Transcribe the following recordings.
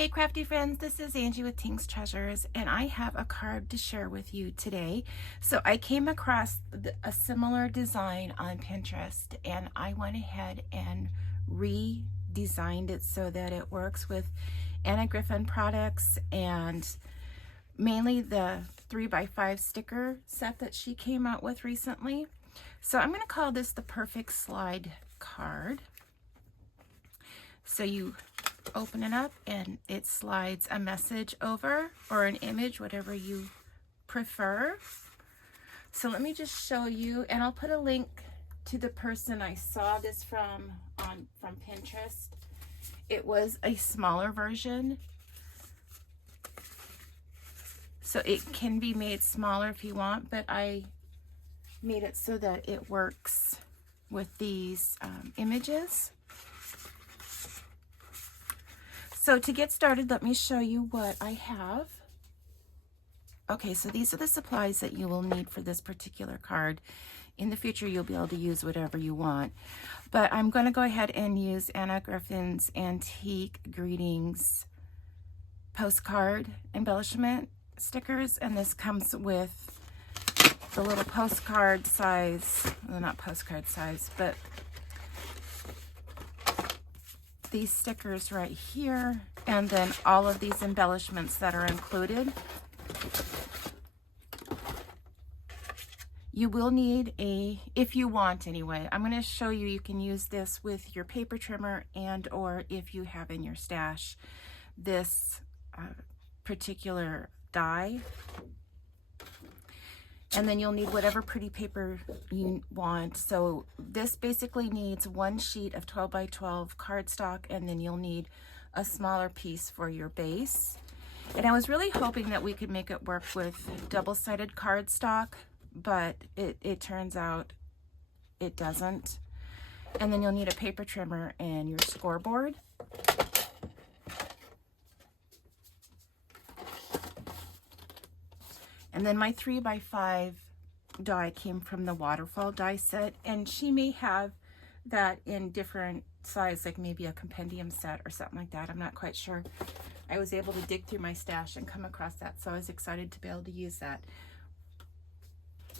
Hey crafty friends, this is Angie with Tink's Treasures, and I have a card to share with you today. So I came across a similar design on Pinterest, and I went ahead and redesigned it so that it works with Griffin products and mainly the 3x5 sticker set that she came out with recently. So I'm going to call this the perfect slide card. So you open it up and it slides a message over, or an image, whatever you prefer. So let me just show you, and I'll put a link to the person I saw this from Pinterest. It was a smaller version, so it can be made smaller if you want, but I made it so that it works with these images. So to get started, let me show you what I have. Okay, so these are the supplies that you will need for this particular card. In the future, you'll be able to use whatever you want. But I'm going to go ahead and use Anna Griffin's Antique Greetings postcard embellishment stickers. And this comes with the little postcard size, well, not postcard size, but these stickers right here, and then all of these embellishments that are included. You will need if you want anyway, I'm going to show you, you can use this with your paper trimmer, and or if you have in your stash this particular die. And then you'll need whatever pretty paper you want. So this basically needs one sheet of 12 by 12 cardstock, and then you'll need a smaller piece for your base. And I was really hoping that we could make it work with double-sided cardstock, but it turns out it doesn't. And then you'll need a paper trimmer and your scoreboard. And then my 3x5 die came from the waterfall die set, and she may have that in different size, like maybe a compendium set or something like that. I'm not quite sure. I was able to dig through my stash and come across that, so I was excited to be able to use that.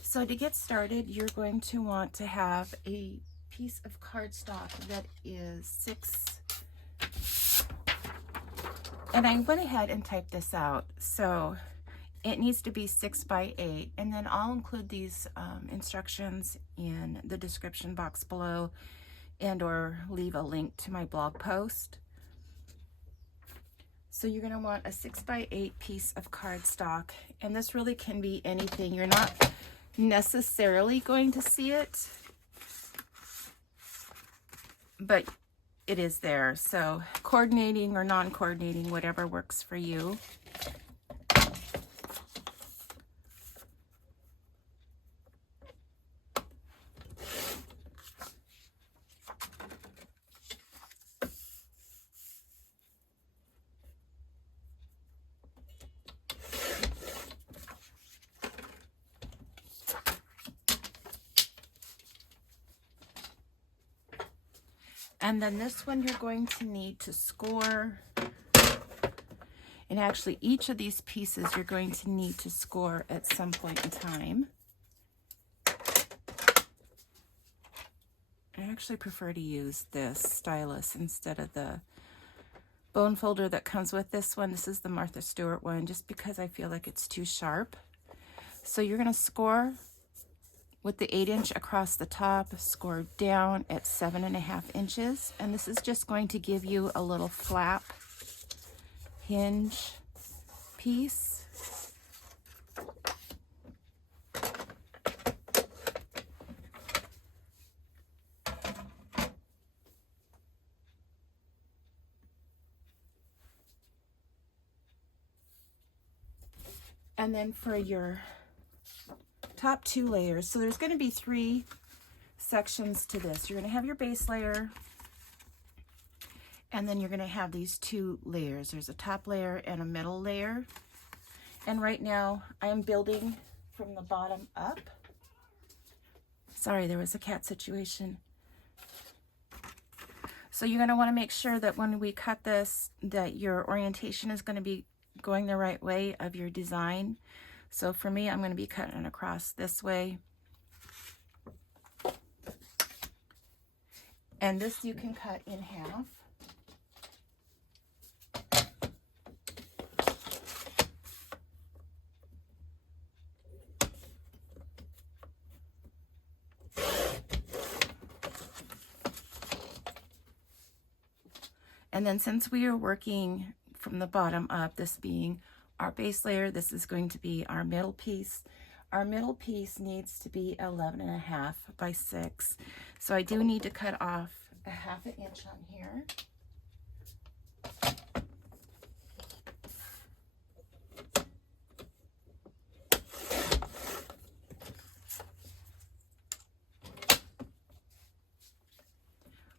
So to get started, you're going to want to have a piece of cardstock that is 6, and I went ahead and typed this out. So it needs to be 6 by 8, and then I'll include these instructions in the description box below, and or leave a link to my blog post. So you're going to want a 6 by 8 piece of cardstock, and this really can be anything. You're not necessarily going to see it, but it is there. So coordinating or non-coordinating, whatever works for you. And then this one you're going to need to score. And actually each of these pieces you're going to need to score at some point in time. I actually prefer to use this stylus instead of the bone folder that comes with this one. This is the Martha Stewart one, just because I feel like it's too sharp. So you're going to score with the 8-inch across the top, score down at 7.5 inches. And this is just going to give you a little flap hinge piece. And then for your top 2 layers, so there's going to be 3 sections to this. You're going to have your base layer, and then you're going to have these 2 layers. There's a top layer and a middle layer. And right now I'm building from the bottom up. Sorry, there was a cat situation. So you're going to want to make sure that when we cut this, that your orientation is going to be going the right way of your design. So for me, I'm going to be cutting it across this way. And this you can cut in half. And then since we are working from the bottom up, this being our base layer, this is going to be our middle piece. Our middle piece needs to be 11.5 by 6. So I do need to cut off a 1/2 inch on here.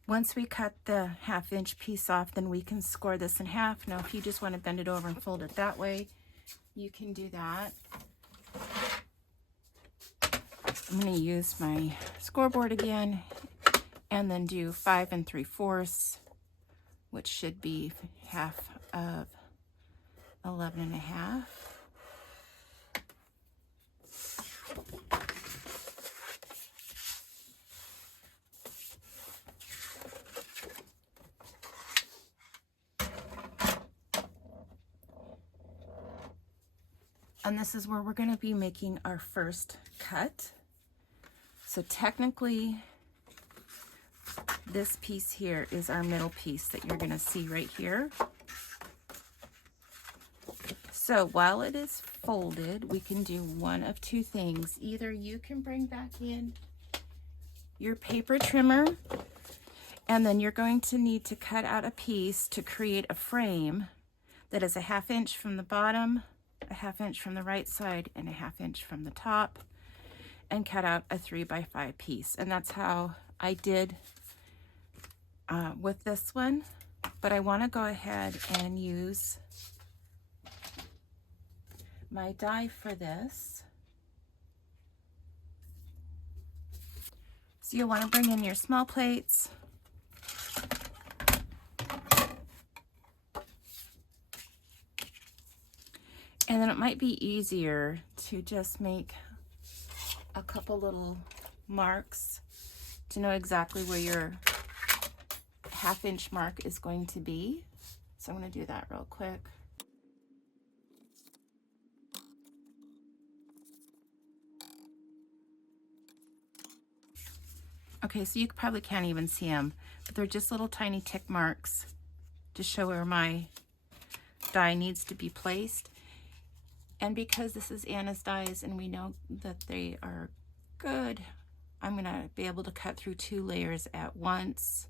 Once we cut the 1/2 inch piece off, then we can score this in half. Now, if you just want to bend it over and fold it that way, you can do that. I'm going to use my scoreboard again and then do 5 3/4, which should be half of 11.5. And this is where we're going to be making our first cut. So technically, this piece here is our middle piece that you're going to see right here. So while it is folded, we can do one of two things. Either you can bring back in your paper trimmer, and then you're going to need to cut out a piece to create a frame that is a 1/2 inch from the bottom, a 1/2 inch from the right side, and a 1/2 inch from the top, and cut out a 3 by 5 piece. And that's how I did with this one. But I want to go ahead and use my die for this. So you'll want to bring in your small plates. And then it might be easier to just make a couple little marks to know exactly where your 1/2 inch mark is going to be. So I'm going to do that real quick. Okay, so you probably can't even see them, but they're just little tiny tick marks to show where my die needs to be placed. And because this is Anna's dies and we know that they are good, I'm going to be able to cut through 2 layers at once.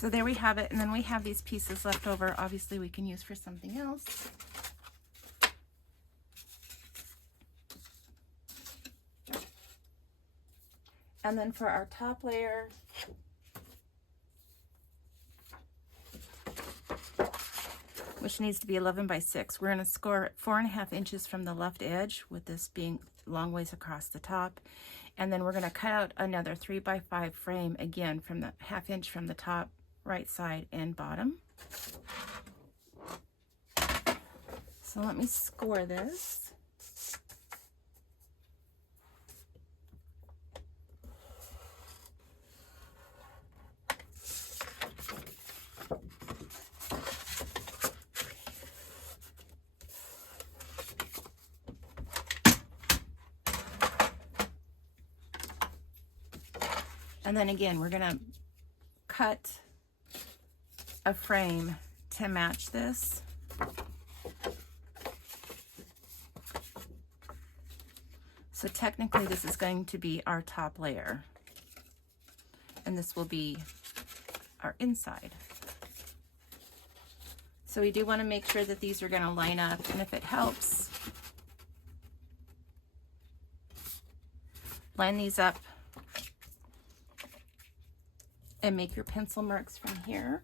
So there we have it, and then we have these pieces left over. Obviously we can use for something else. And then for our top layer, which needs to be 11 by 6, we're going to score 4.5 inches from the left edge, with this being long ways across the top. And then we're going to cut out another 3 by 5 frame, again from the 1/2 inch from the top, right side, and bottom. So let me score this. And then again, we're going to cut a frame to match this. So technically this is going to be our top layer, and this will be our inside. So we do want to make sure that these are going to line up, and if it helps, line these up and make your pencil marks from here.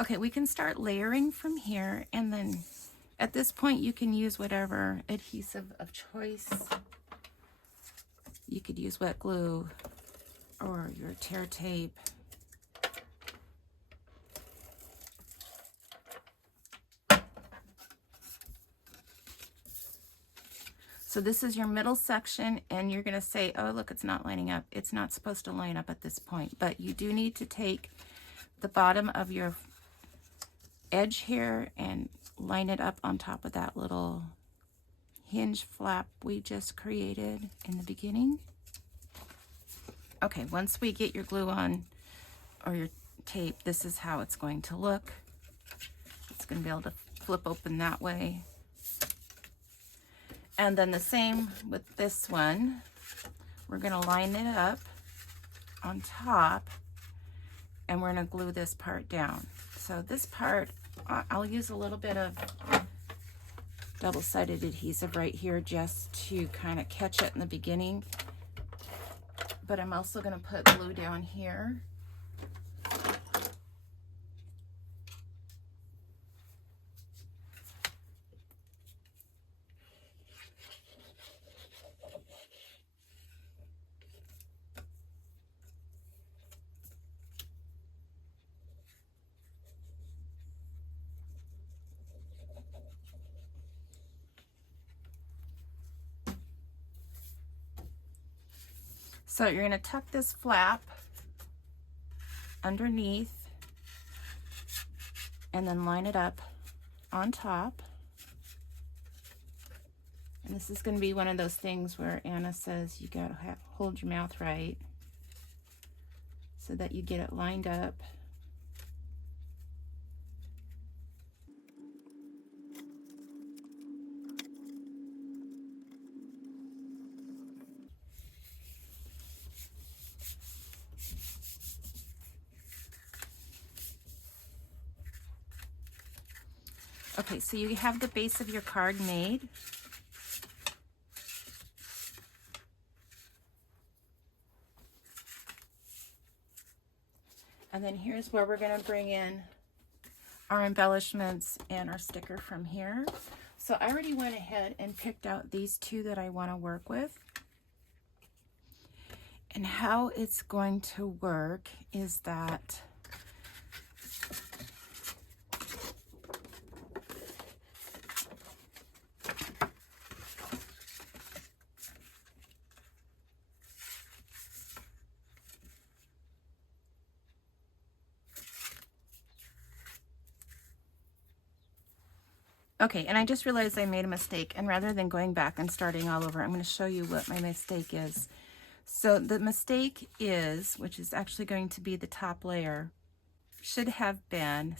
Okay, we can start layering from here, and then at this point you can use whatever adhesive of choice. You could use wet glue or your tear tape. So this is your middle section, and you're gonna say, oh, look, it's not lining up. It's not supposed to line up at this point, but you do need to take the bottom of your edge here and line it up on top of that little hinge flap we just created in the beginning. Okay, once we get your glue on or your tape, this is how it's going to look. It's going to be able to flip open that way. And then the same with this one. We're going to line it up on top, and we're going to glue this part down. So this part, I'll use a little bit of double-sided adhesive right here just to kind of catch it in the beginning. But I'm also going to put glue down here. So you're going to tuck this flap underneath and then line it up on top. And this is going to be one of those things where Anna says you got to hold your mouth right so that you get it lined up. Okay, so you have the base of your card made. And then here's where we're going to bring in our embellishments and our sticker from here. So I already went ahead and picked out these two that I want to work with. And how it's going to work is that okay, and I just realized I made a mistake, and rather than going back and starting all over, I'm going to show you what my mistake is. So the mistake is, which is actually going to be the top layer, should have been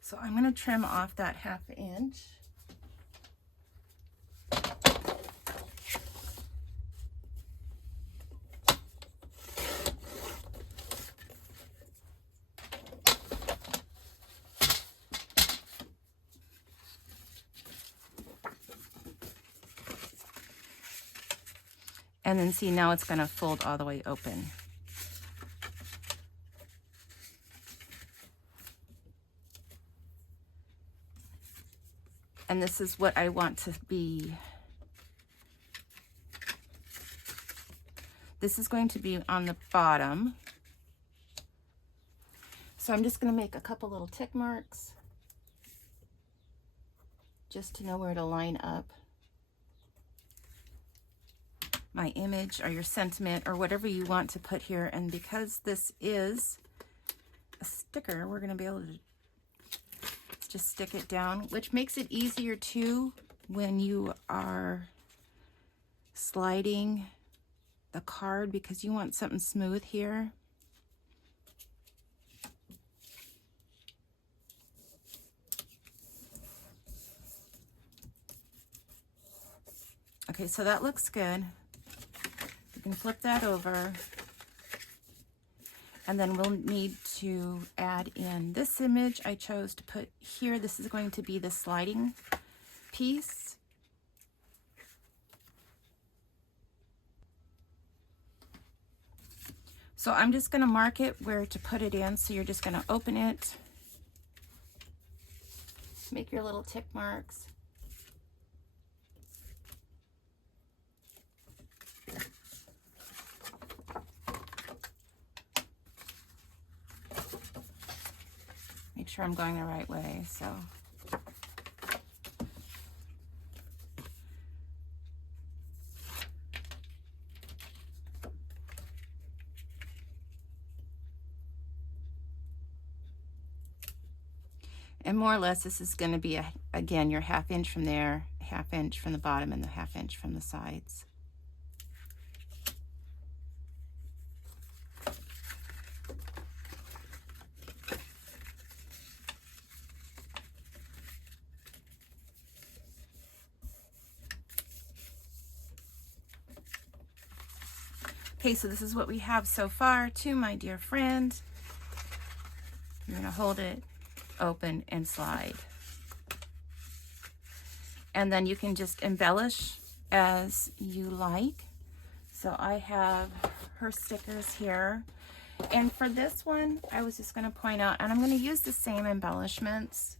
so I'm going to trim off that 1/2 inch. And then see, now it's going to fold all the way open. And this is what I want to be this is going to be on the bottom. So I'm just going to make a couple little tick marks just to know where to line up my image or your sentiment or whatever you want to put here. And because this is a sticker, we're going to be able to just stick it down, which makes it easier too when you are sliding the card, because you want something smooth here. Okay, so that looks good. You can flip that over. And then we'll need to add in this image I chose to put here. This is going to be the sliding piece. So I'm just going to mark it where to put it in. So you're just going to open it, make your little tick marks. Make sure I'm going the right way. So and more or less this is going to be again your 1/2 inch from there, 1/2 inch from the bottom, and the 1/2 inch from the sides. Okay, so this is what we have so far. To my dear friend, you're going to hold it, open, and slide. And then you can just embellish as you like. So I have her stickers here. And for this one, I was just going to point out, and I'm going to use the same embellishments.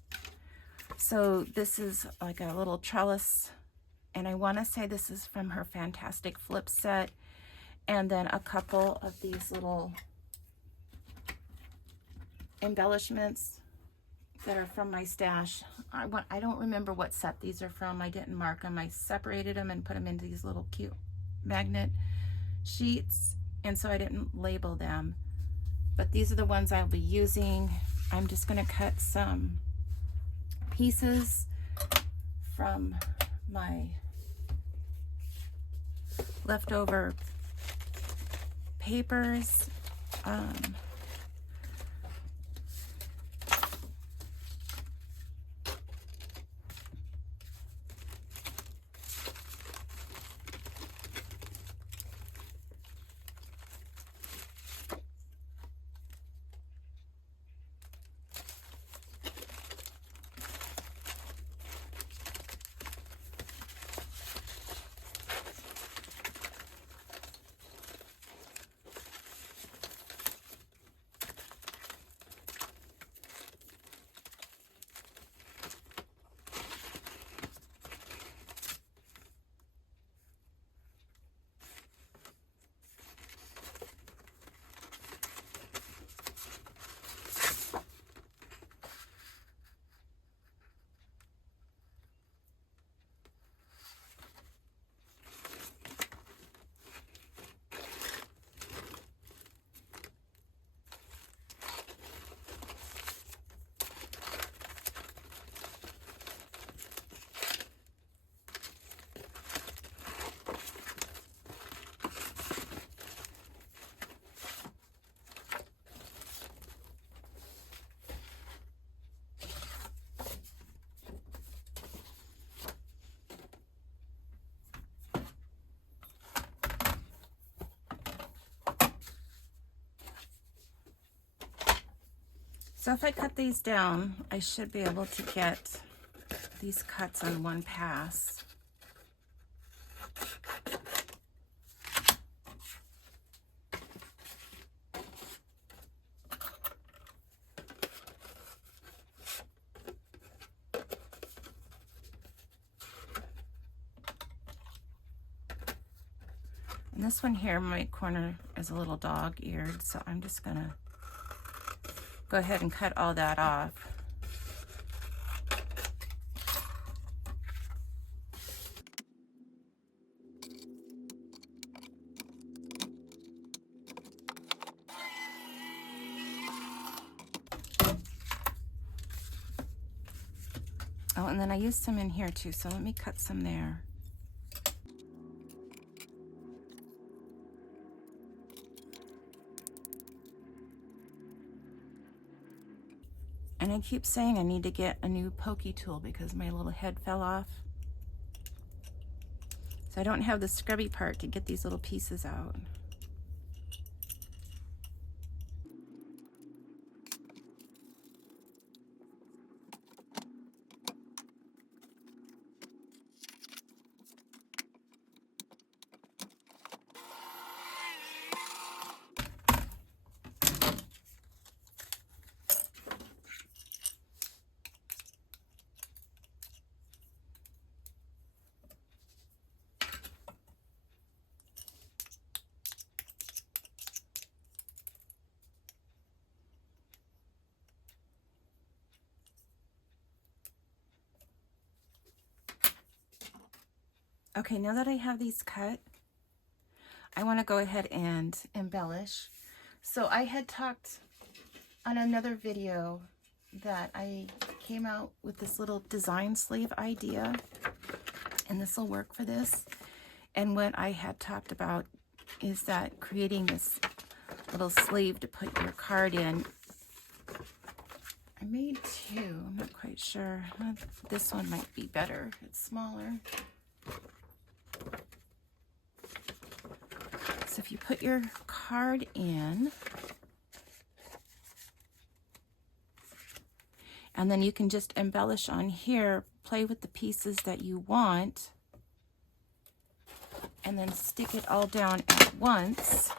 So this is like a little trellis, and I want to say this is from her Fantastic Flip set. And then a couple of these little embellishments that are from my stash. I don't remember what set these are from. I didn't mark them. I separated them and put them into these little cute magnet sheets, and so I didn't label them. But these are the ones I'll be using. I'm just going to cut some pieces from my leftover papers. So if I cut these down, I should be able to get these cuts on one pass. And this one here, my corner is a little dog-eared, so I'm just gonna go ahead and cut all that off. Oh, and then I used some in here too, so let me cut some there. And I keep saying I need to get a new pokey tool because my little head fell off. So I don't have the scrubby part to get these little pieces out. Okay, now that I have these cut, I want to go ahead and embellish. So I had talked on another video that I came out with this little design sleeve idea, and this will work for this. And what I had talked about is that creating this little sleeve to put your card in. I made two, I'm not quite sure. This one might be better, it's smaller. So if you put your card in, and then you can just embellish on here, play with the pieces that you want, and then stick it all down at once.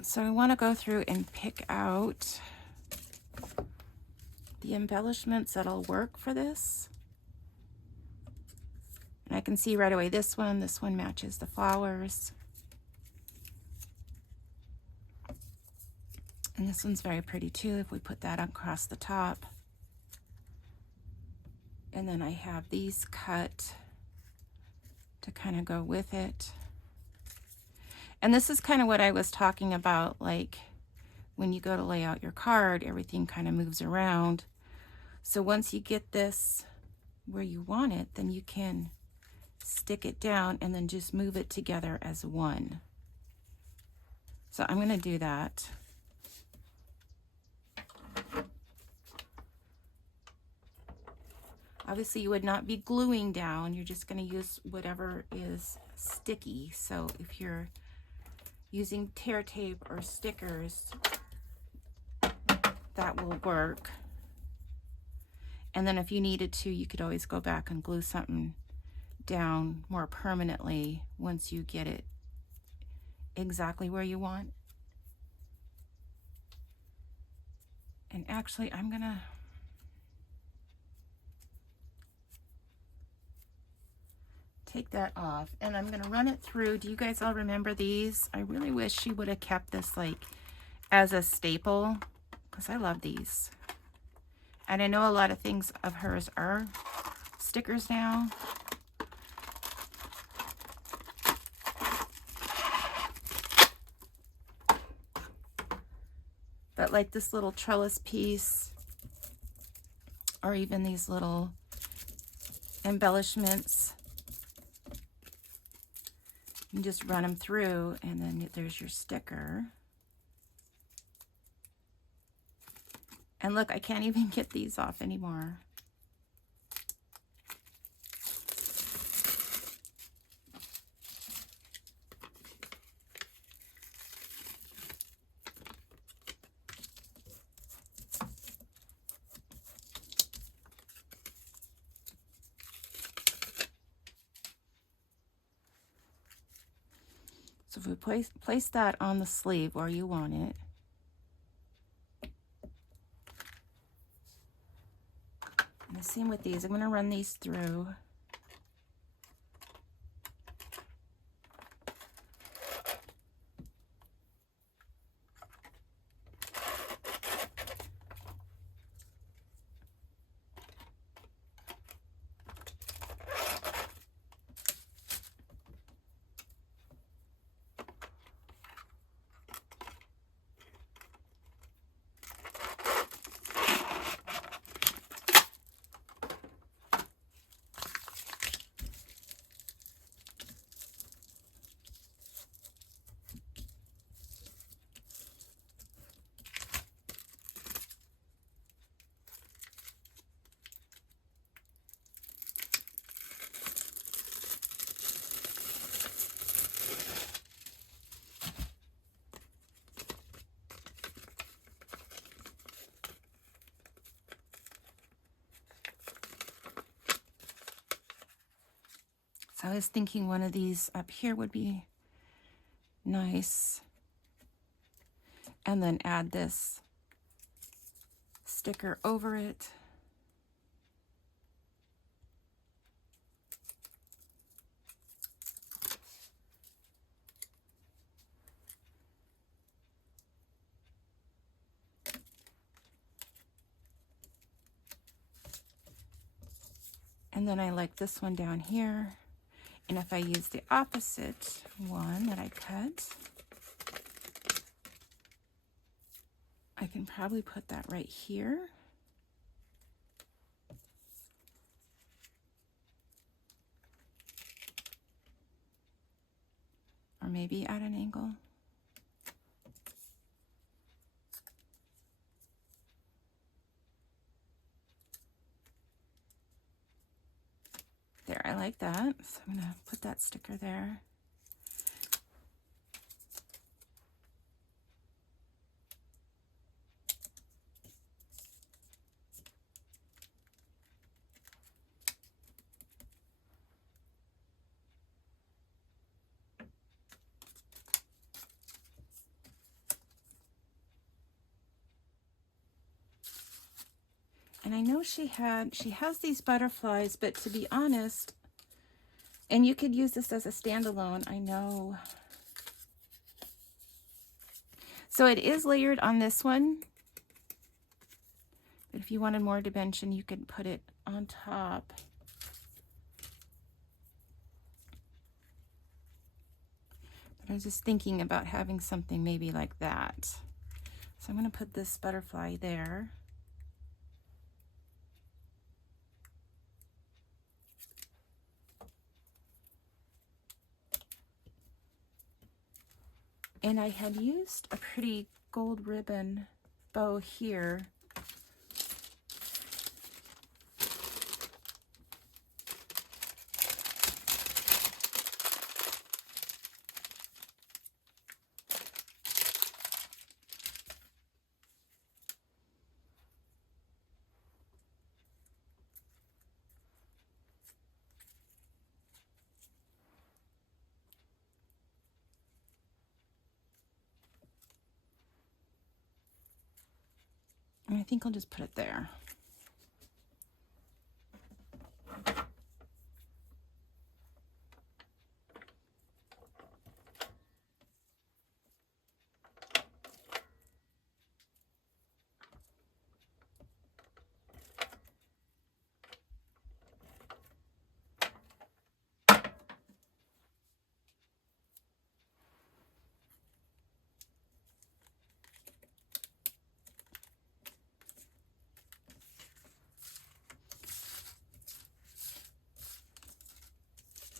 So I want to go through and pick out the embellishments that'll work for this. And I can see right away this one matches the flowers. And this one's very pretty too if we put that across the top. And then I have these cut to kind of go with it. And this is kind of what I was talking about, like when you go to lay out your card, everything kind of moves around. So once you get this where you want it, then you can stick it down and then just move it together as one. So I'm going to do that. Obviously you would not be gluing down, you're just going to use whatever is sticky. So if you're using tear tape or stickers, that will work. And then if you needed to, you could always go back and glue something down more permanently once you get it exactly where you want. And actually, I'm gonna take that off and I'm gonna run it through. Do you guys all remember these? I really wish she would have kept this like as a staple because I love these. And I know a lot of things of hers are stickers now. But like this little trellis piece, or even these little embellishments, you can just run them through and then there's your sticker. And look, I can't even get these off anymore. So if we place that on the sleeve where you want it, and the same with these, I'm going to run these through. So I was thinking one of these up here would be nice. And then add this sticker over it. And then I like this one down here. And if I use the opposite one that I cut, I can probably put that right here. Or maybe at an angle. There, I like that. So I'm gonna put that sticker there. And I know she has these butterflies, but to be honest, and you could use this as a standalone, I know. So it is layered on this one. But if you wanted more dimension, you could put it on top. But I was just thinking about having something maybe like that. So I'm going to put this butterfly there. And I had used a pretty gold ribbon bow here. And I think I'll just put it there.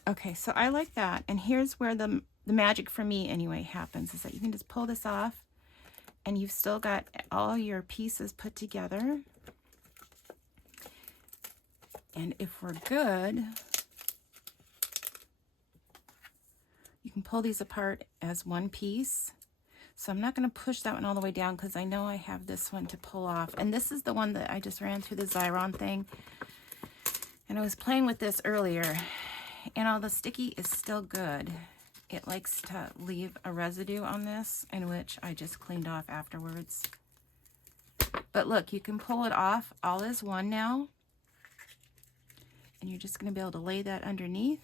Okay, so I like that. And here's where the magic for me anyway happens, is that you can just pull this off and you've still got all your pieces put together. And if we're good, you can pull these apart as one piece. So I'm not going to push that one all the way down because I know I have this one to pull off. And this is the one that I just ran through the Xyron thing. And I was playing with this earlier. And all the sticky is still good. It likes to leave a residue on this, in which I just cleaned off afterwards. But look, you can pull it off all as one now. And you're just going to be able to lay that underneath.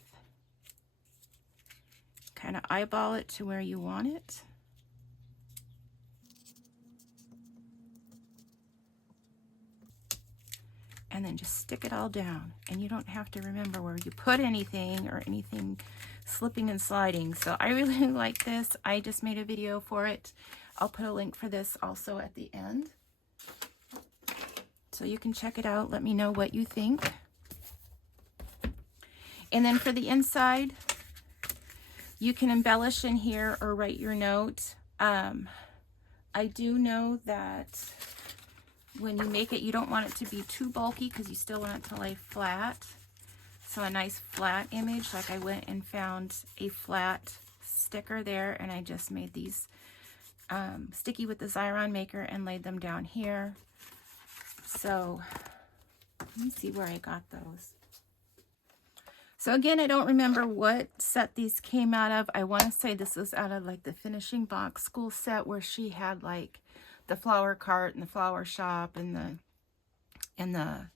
Kind of eyeball it to where you want it. And then just stick it all down. And you don't have to remember where you put anything or anything slipping and sliding. So I really like this. I just made a video for it. I'll put a link for this also at the end. So you can check it out. Let me know what you think. And then for the inside, you can embellish in here or write your note. I do know that when you make it, you don't want it to be too bulky because you still want it to lay flat. So a nice flat image, like I went and found a flat sticker there and I just made these sticky with the Xyron maker and laid them down here. So let me see where I got those. So again, I don't remember what set these came out of. I want to say this was out of like the finishing box school set where she had like the flower cart and the flower shop and the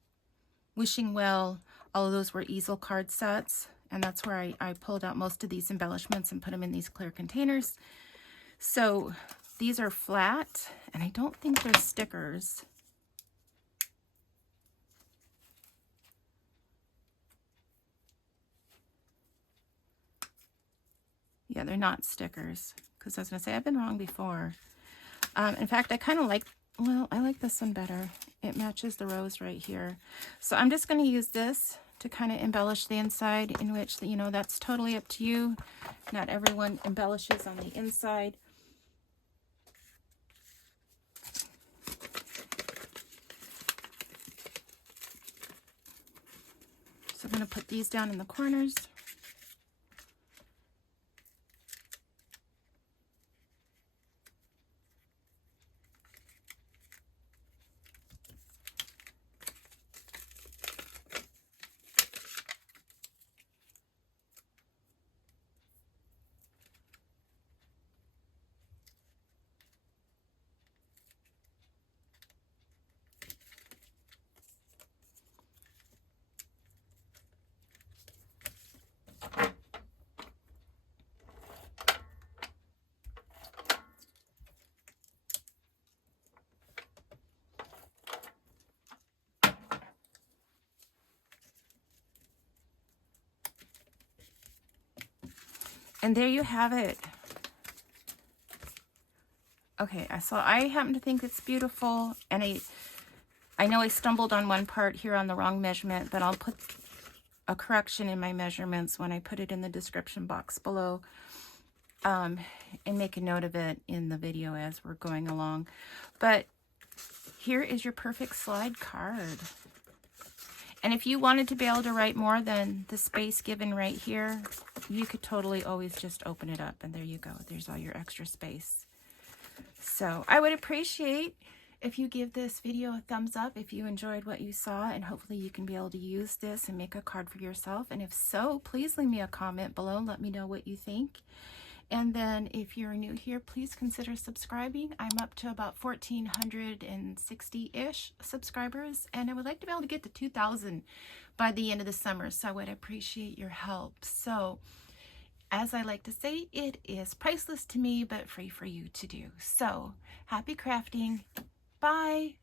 wishing well. All of those were easel card sets. And that's where I pulled out most of these embellishments and put them in these clear containers. So these are flat, and I don't think they're stickers. Yeah, they're not stickers, because I was going to say I've been wrong before. In fact, I kind of like, well, I like this one better. It matches the rose right here. So I'm just going to use this to kind of embellish the inside, in which, you know, that's totally up to you. Not everyone embellishes on the inside. So I'm going to put these down in the corners. And there you have it. Okay, so I happen to think it's beautiful, and I know I stumbled on one part here on the wrong measurement, but I'll put a correction in my measurements when I put it in the description box below, and make a note of it in the video as we're going along. But here is your perfect slide card. And if you wanted to be able to write more than the space given right here, you could totally always just open it up, and there you go. There's all your extra space. So I would appreciate if you give this video a thumbs up if you enjoyed what you saw, and hopefully you can be able to use this and make a card for yourself. And if so, please leave me a comment below and let me know what you think. And then if you're new here, please consider subscribing. I'm up to about 1,460-ish subscribers, and I would like to be able to get to 2,000 by the end of the summer, so I would appreciate your help. So as I like to say, it is priceless to me, but free for you to do. So happy crafting. Bye.